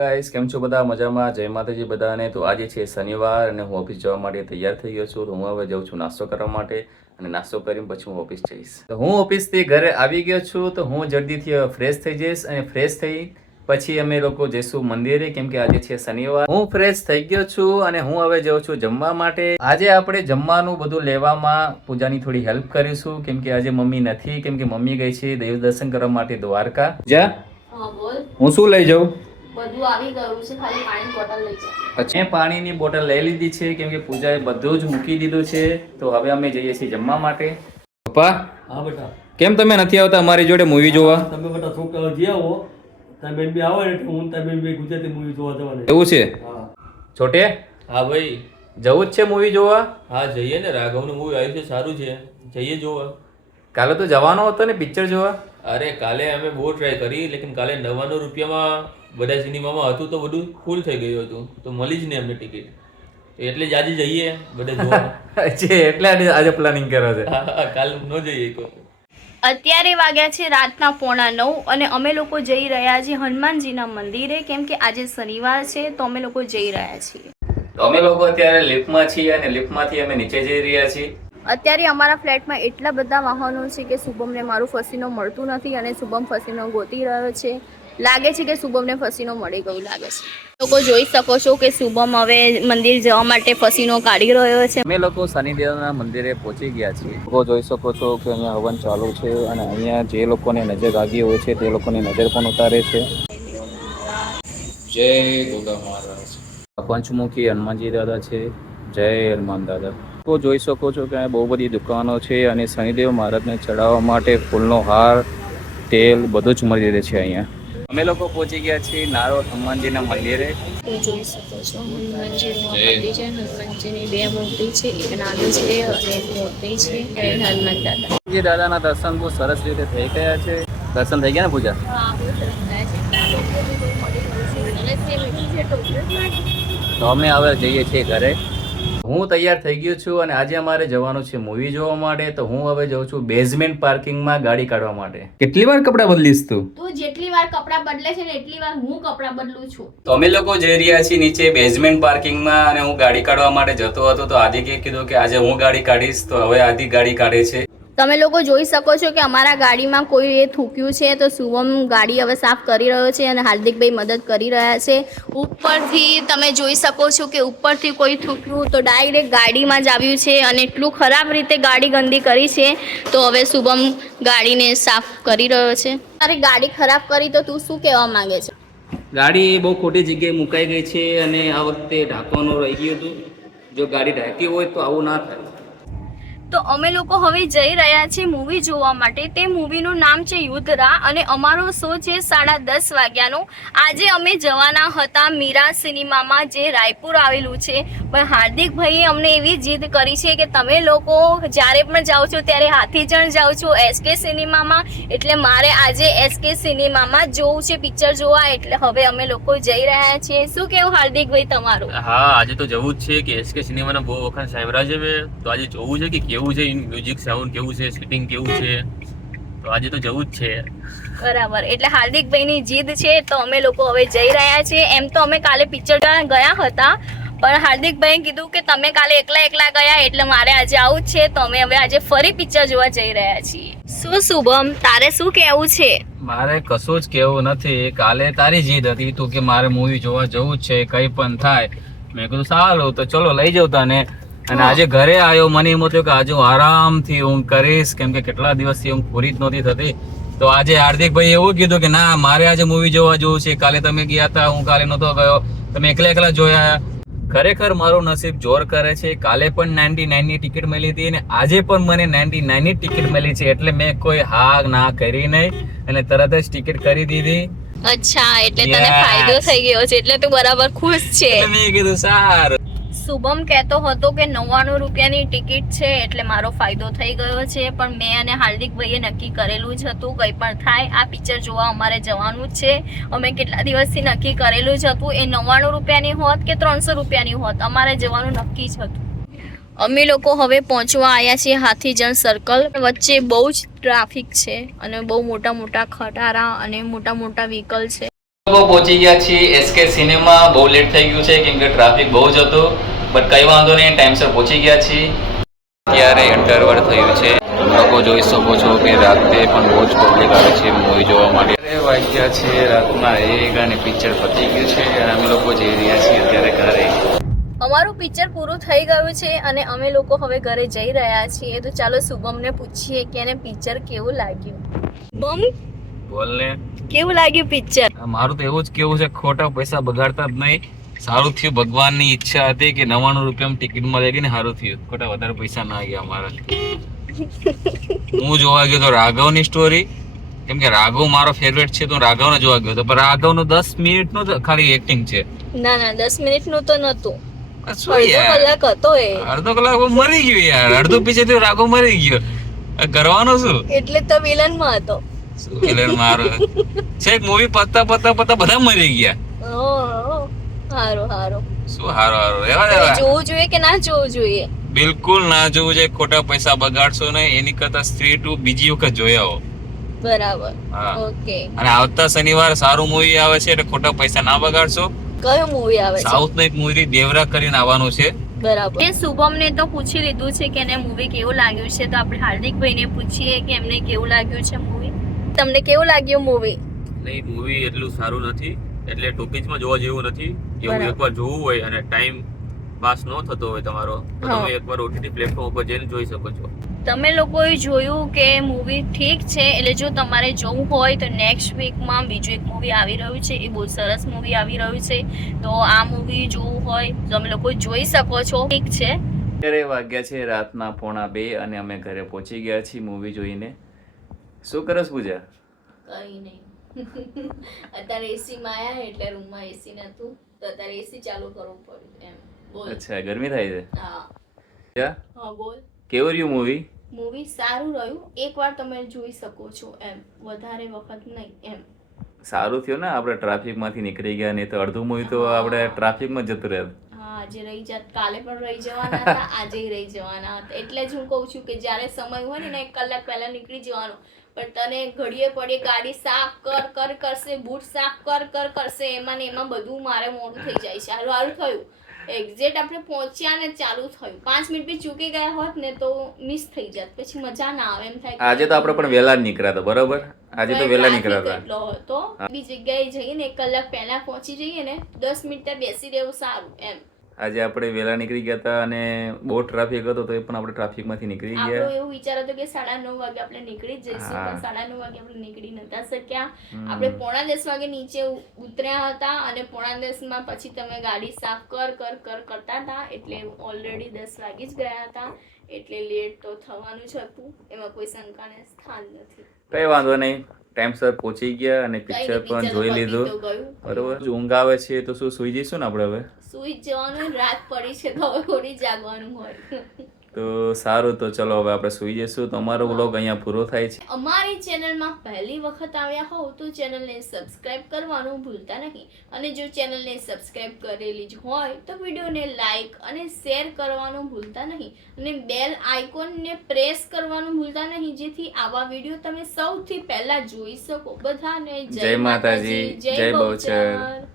Guys કેમ છો બધા મજામાં? જય માતાજી બધાને. તો આજે છે શનિવાર અને હું ઓફિસ જવા માટે તૈયાર થઈ ગયો છું. તો હું હવે જાઉં છું નાસ્તો કરવા માટે અને નાસ્તો કરીને પછી હું ઓફિસ જઈશ. તો હું ઓફિસથી ઘરે આવી ગયો છું. તો હું જલ્દીથી ફ્રેશ થઈ જઈશ અને ફ્રેશ થઈ પછી અમે લોકો જઈશું મંદિરે કેમ કે આજે છે શનિવાર. હું ફ્રેશ થઈ ગયો છું અને હું હવે જાઉં છું જમવા માટે. આજે આપણે જમવાનું બધું લેવામાં પૂજાની થોડી હેલ્પ કરીશું કેમ કે આજે મમ્મી નથી કેમ કે મમ્મી ગઈ છે દેવ દર્શન કરવા માટે દ્વારકા. જા હું શું લઈ જાઉં? બધું આવી ગયું છે, ખાલી પાણીની બોટલ લઈ જાઓ. પછી પાણીની બોટલ લઈ લીધી છે કેમ કે પૂજાએ બધું જ મૂકી દીધું છે. તો હવે અમે જઈએ છીએ જમવા માટે. પપ્પા, હા બેટા, કેમ તમે નથી આવતા અમારી જોડે મૂવી જોવા? તમે બેટા છોકરાઓ જે આવો તમે બેન બી આવો એટલે હું તમે બે ગુજરાતી મૂવી જોવા જવાના. એવું છે? હા છોટે હા ભાઈ, જવું જ છે મૂવી જોવા? હા જઈએ ને. રાઘવનું મૂવી આવ્યું છે, સારું છે, જઈએ જોવા. કાલે તો જવાનો હતો ને પિક્ચર જોવા? અરે કાલે અમે બહુ ટ્રાય કરી, લેકિન કાલે 99 રૂપિયામાં બધા સિનેમામાં હતું તો બધું ફૂલ થઈ ગયું હતું, તો મળી જ નહીં અમને ટિકિટ. એટલે જ આજે જઈએ બધા જોવા. છે એટલે આજે પ્લાનિંગ કર્યો છે. કાલ ન જઈએ કોઈ. અત્યારે વાગ્યા છે રાતના 9:15 અને અમે લોકો જઈ રહ્યા છીએ હનુમાનજીના મંદિરે કેમ કે આજે શનિવાર છે તો અમે લોકો જઈ રહ્યા છીએ. તો અમે લોકો અત્યારે લિફ્ટમાં છીએ અને લિફ્ટમાંથી અમે નીચે જઈ રહ્યા છીએ. અત્યારે અમારા ફ્લેટમાં એટલા બધા વાહનો છે કે શુભમને મારું ફસીનો મળતું નથી અને શુભમ ફસીનો ગોતી રહ્યો છે. લાગે છે કે શુભમને ફસીનો મળી ગયું લાગે છે. લોકો જોઈ શકો છો કે શુભમ હવે મંદિર જવા માટે ફસીનો કાઢી રહ્યો છે. અમે લોકો શનિદેવના મંદિરે પહોંચી ગયા છીએ. લોકો જોઈ શકો છો કે અહીંયા હવન ચાલુ છે અને અહીંયા જે લોકોને નજર લાગી હોય છે તે લોકોની નજર પણ ઉતારે છે. જય ગોગા મહારાજ. પંચમુખી હનુમાનજી દાદા છે. જય હનુમાન દાદા. તો જોઈ શકો છો કે અહીંયા બહુ બધી દુકાનો છે અને શનિદેવ મહારાજને ચડાવવા માટે ફૂલનો હાર, તેલ બધું જ મળી રહે છે અહીંયા. અમે લોકો પહોંચી ગયા છીએ નારોલ હનુમાનજીના મંદિરે. જોઈ શકો છો હનુમાનજીનું મંદિર છે. હનુમાનજીની બે મૂર્તિ છે, એક નાની છે અને એક મોટી છે. હનુમાન દાદા જે દાદાના દર્શન બહુ સરસ રીતે થઈ ગયા છે. દર્શન થઈ ગયા ને પૂજા? તો અમે હવે જઈએ છીએ ઘરે. હું તૈયાર થઈ ગયો છું અને આજે અમારે જવાનું છે મૂવી જોવા માટે. તો હું હવે જાઉં છું બેઝમેન્ટ પાર્કિંગમાં ગાડી કાઢવા માટે. કેટલી વાર કપડાં બદલીશ તું? તું જેટલી વાર કપડાં બદલે છે ને એટલી વાર હું કપડાં બદલું છું. તો અમે લોકો જઈ રહ્યા છીએ નીચે બેઝમેન્ટ પાર્કિંગમાં અને હું ગાડી કાઢવા માટે જતો હતો તો આદિકે કીધું કે આજે હું ગાડી કાઢીશ. તો હવે આદિ ગાડી કાઢે છે. તમે લોકો જોઈ શકો છો કે અમારા ગાડીમાં કોઈ એ થૂક્યું છે તો શુભમ ગાડી હવે સાફ કરી રહ્યો છે અને હાર્દિકભાઈ મદદ કરી રહ્યા છે. ઉપરથી તમે જોઈ શકો છો કે ઉપરથી કોઈ થૂક્યું તો ડાયરેક્ટ ગાડીમાં જ આવ્યું છે અને એટલું ખરાબ રીતે ગાડી ગંદી કરી છે. તો હવે શુભમ ગાડીને સાફ કરી રહ્યો છે. તારી ગાડી ખરાબ કરી તો તું શું કહેવા માંગે છે? ગાડી બહુ ખોટી જગ્યાએ મુકાઈ ગઈ છે અને આ વખતે ઢાંકવાનું રહી ગયું હતું. જો ગાડી ઢાંકી હોય તો આવું ના થાય. તો અમે લોકો હવે જઈ રહ્યા છીએ મૂવી જોવા માટે. તે મૂવીનું નામ છે યુદ્ધરા અને અમારો શો છે 10:30 વાગ્યાનો. આજે અમે જવાના હતા મીરા સિનેમામાં જે રાયપુર આવેલું છે, પણ હાર્દિકભાઈએ અમને એવી જીદ કરી છે કે તમે લોકો જ્યારે પણ જાઓ છો ત્યારે હાથીજણ જાઓ છો એસકે સિનેમામાં, એટલે મારે આજે એસકે સિનેમામાં જોવું છે પિક્ચર જોવા. એટલે હવે અમે લોકો જઈ રહ્યા છીએ. શું કેવું હાર્દિકભાઈ તમારું? હા આજે તો જવું જ છે કે એસકે સિનેમાના બહુ વખત સાંભળ્યા છે મેં, તો આજે જોવું છે કે કેવું છે, મ્યુઝિક સાઉન્ડ કેવું છે, શૂટિંગ કેવું છે, તો આજે તો જવું જ છે. બરાબર, એટલે હાર્દિકભાઈની જીદ છે તો અમે લોકો હવે જઈ રહ્યા છીએ. એમ તો અમે કાલે પિક્ચર ગયા હતા પણ હાર્દિકભાઈએ કીધું કે તમે કાલે એકલા ગયા એટલે મારે આજે આવું જ છે, તો અમે હવે આજે ફરી પિક્ચર જોવા જઈ રહ્યા છીએ. શું શુભમ, તારે શું કહેવું છે? મારે કશું જ કેવું નથી. કાલે તારી જીદ હતી તું કે મારે મૂવી જોવા જવું જ છે કઈ પણ થાય. મેં કીધું સારું તો ચલો લઈ જાઉં તને. અને આજે ઘરે આવ્યો મને એમ હતું કે આજે હું આરામથી ઊંઘ કરીશ કેમ કે કેટલા દિવસથી ઊંઘ પૂરી જ નહોતી થતી. તો આજે હાર્દિકભાઈ એવું કીધું કે ના મારે આજે મૂવી જોવા જવું છે. કાલે તમે ગયા હતા, હું કાલે નહોતો ગયો, તમે એકલા જોયા. ખરેખર મારું નસીબ જોર કરે છે. કાલે પણ 99 ની ટિકિટ મળી હતી અને આજે પણ મને 99 ની ટિકિટ મળી છે. એટલે મેં કોઈ હા ના કરી નહીં અને તરત જ ટિકિટ કરી દીધી. અચ્છા, એટલે તને ફાયદો થઈ ગયો છે એટલે તું બરાબર ખુશ છે. મેં કીધું સારું. શુભમ કહેતો હતો કે 99 રૂપિયાની ટિકિટ છે એટલે મારો ફાયદો થઈ ગયો છે, પણ મેં અને હાર્દિકભાઈએ નક્કી કરેલું જ હતું કંઈ પણ થાય આ પિક્ચર જોવા અમારે જવાનું જ છે. અમે કેટલા દિવસથી નક્કી કરેલું જ હતું. એ 99 રૂપિયાની હોત કે 300 રૂપિયાની હોત, અમારે જવાનું નક્કી જ હતું. અમે લોકો હવે પહોંચવા આવ્યા છીએ હાથીજણ સર્કલ. વચ્ચે બહુ જ ટ્રાફિક છે અને બહુ મોટા ખટારા અને મોટા વ્હીકલ છે. લોકો પહોંચી ગયા છીએ એસકે સિનેમા. બહુ લેટ થઈ ગયું છે કેમ કે ટ્રાફિક બહુ જ હતું, બટ કઈ વાંધો નહીં, ટાઈમસર પહોંચી ગયા છીએ. અત્યારે ઇન્ટરવલ થયું છે. લોકો જોઈ શકો છો કે રાતે પણ બહુ જ પબ્લિક આવે છે મૂવી જોવા માટે. અત્યારે વાગ્યા છે રાતના 1 અને પિક્ચર પતી ગયું છે અને અમે લોકો જઈ રહ્યા છીએ અત્યારે ઘરે. અમારું પિક્ચર પૂરું થઈ ગયું છે અને અમે લોકો હવે ઘરે જઈ રહ્યા છીએ. તો ચાલો શુભમને પૂછીએ કે એને પિક્ચર કેવું લાગ્યું. બમ, બોલ ને. કેવું લાગ્યું પિક્ચર? મારું તો એવું જ કેવું છે, ખોટા પૈસા બગાડતા જ નહીં. સારું થયું, ભગવાનની ઈચ્છા હતી કે 99 રૂપિયામાં ટિકિટમાં લઈ ગઈ ને સારું થયું. ખોટા વધારે પૈસા ના ગયા અમારા. હું જોવા ગયો તો રાઘવની સ્ટોરી, કેમ કે રાઘવ મારો ફેવરેટ છે તો રાઘવને જોવા ગયો હતો, પણ રાઘવનું 10 મિનિટનું જ ખાલી એક્ટિંગ છે. ના ના 10 મિનિટનું તો નતું, શું અડધો યાર, કલાક હતો એ. અડધો કલાક મરી ગયો યાર. અડધું પીછે થી રાઘવ મરી ગયો. કરવાનું શું? એટલે તો વિલન માં હતો. શું વિલન મારો છે? મૂવી પત્તા બધા મરી ગયા. ઓહ, હારું હારું. શું હારો રહેવા દેવા. જોવું જોઈએ કે ના જોવું જોઈએ? બિલકુલ ના જોવું જોઈએ. ખોટા પૈસા બગાડશો નહીં. એની કરતા સ્ત્રી 2 બીજી વખત જોઈ આવો. બરાબર. હા. ઓકે. અને આવતા શનિવારે સારું મૂવી આવે છે એટલે ખોટા પૈસા ના બગાડશો. કયું મૂવી આવે છે? સાઉથ નું એક મૂવી દેવરા કરીને આવવાનું છે. બરાબર. એ શુભમને તો પૂછી લીધું છે કે એને મૂવી કેવું લાગ્યું છે, તો આપણે હાર્દિકભાઈને પૂછીએ કે એમને કેવું લાગ્યું છે મૂવી. તમને કેવું લાગ્યું મૂવી? નહીં, મૂવી એટલું સારું નથી, એટલે ટોકીઝમાં જોવા જેવું નથી. એવું બરાબર. એકવાર જોવું હોય અને ટાઈમ પાસ ન થતો હોય તમારો, તો હા. તમે એકવાર ઓટીટી પ્લેટફોર્મ ઉપર જઈને જોઈ શકો છો. તમે લોકોએ જોયું કે મૂવી ઠીક છે, એટલે જો તમારે જોવું હોય તો નેક્સ્ટ વીકમાં બીજું એક મૂવી આવી રહ્યું છે. એ બહુ સરસ મૂવી આવી રહ્યું છે, તો આ મૂવી જોવું હોય તો તમે લોકો જોઈ શકો છો. ઠીક છે. અત્યારે વાગ્યા છે રાતના 1:45 અને અમે ઘરે પહોંચી ગયા છીએ મૂવી જોઈને. શું કરસ પૂજા? કઈ નહીં. અત્યારે એસી માં આયા એટલે રૂમમાં એસી નતું, તો અત્યારે એસી ચાલુ કરવું પડ્યું એમ. બોલ. અચ્છા, ગરમી થાય છે. હા ક્યાં? હા બોલ. કેવું રહ્યું મૂવી? મૂવી સારું રહ્યું, એકવાર તમે જોઈ શકો છો એમ, વધારે વખત નહીં એમ. સારું થયું ને આપણે ટ્રાફિકમાંથી નીકળી ગયા, નહીં તો અડધું મૂવી તો આપણે ટ્રાફિકમાં જ જતું રહેત. હા, આજે રહી જાત, કાલે પણ રહી જવાના હતા, આજે રહી જવાના હતા. એટલે જ હું કહું છું કે જ્યારે સમય હોય ને 1 કલાક પહેલા નીકળી જવાનું. પણ તને ઘડીએ પડે ગાડી સાફ કર કરશે, બૂટ સાફ કર કરશે, એમાં ને એમાં બધું મારે મોડું થઈ જાય છે. હારું થયું એક્ઝેક્ટ આપણે પહોંચ્યા ને ચાલુ થયું. 5 મિનિટ બી ચૂકી ગયા હોત ને તો મિસ થઈ જાત, પછી મજા ના આવે. એમ થાય કે આજે તો આપણે પણ વહેલા જ નીકળ્યા હતા, બરોબર? આજે તો વહેલા નીકળ્યા હતા. એટલો હતો. બી જગ્યાએ જઈએ ને 1 કલાક પહેલા પહોંચી જઈએ ને, 10 મિનિટ ત્યાં બેસી રહેવું સારું એમ. આજે આપણે વહેલા નીકળી ગયા હતા અને બહુ ટ્રાફિક હતો તો એ પણ આપણે ટ્રાફિકમાંથી નીકળી આપણો ગયા. એવું વિચાર હતો કે 9:30 વાગે આપણે નીકળી જ જઈશું, હા. પણ 9:30 વાગે આપણે નીકળી નતા શક્યા. આપણે 9:45 વાગે નીચે ઉતર્યા હતા અને 9:45 માં પછી તમે ગાડી સાફ કર કરતા હતા, એટલે ઓલરેડી 10 વાગી જ ગયા હતા. એટલે લેટ તો થવાનું જ હતું, એમાં કોઈ શંકાને સ્થાન નથી. કઈ વાંધો નહીં, ટાઈમસર પહોંચી ગયા અને પિક્ચર પણ જોઈ લીધું. બરોબર. જો ઊંઘ આવે છે તો શું સુઈ જઈશું ને આપણે હવે? સુઈ જ જવાનું, રાત પડી છે તો હવે થોડી જાગવાનું હોય. તો સારું, તો ચલો હવે આપણે સુઈ જઈશું. તો અમારો વ્લોગ અહીંયા પૂરો થાય છે. અમારી ચેનલમાં પહેલી વખત આવ્યા હોવ તો ચેનલને સબસ્ક્રાઇબ કરવાનું ભૂલતા નહીં, અને જો ચેનલને સબસ્ક્રાઇબ કરેલી જ હોય તો વિડીયોને લાઈક અને શેર કરવાનું ભૂલતા નહીં, અને બેલ આઇકોનને પ્રેસ કરવાનું ભૂલતા નહીં, જેથી આવા વિડીયો તમે સૌથી પહેલા જોઈ શકો. બધાને જય માતાજી, જય બહુચર.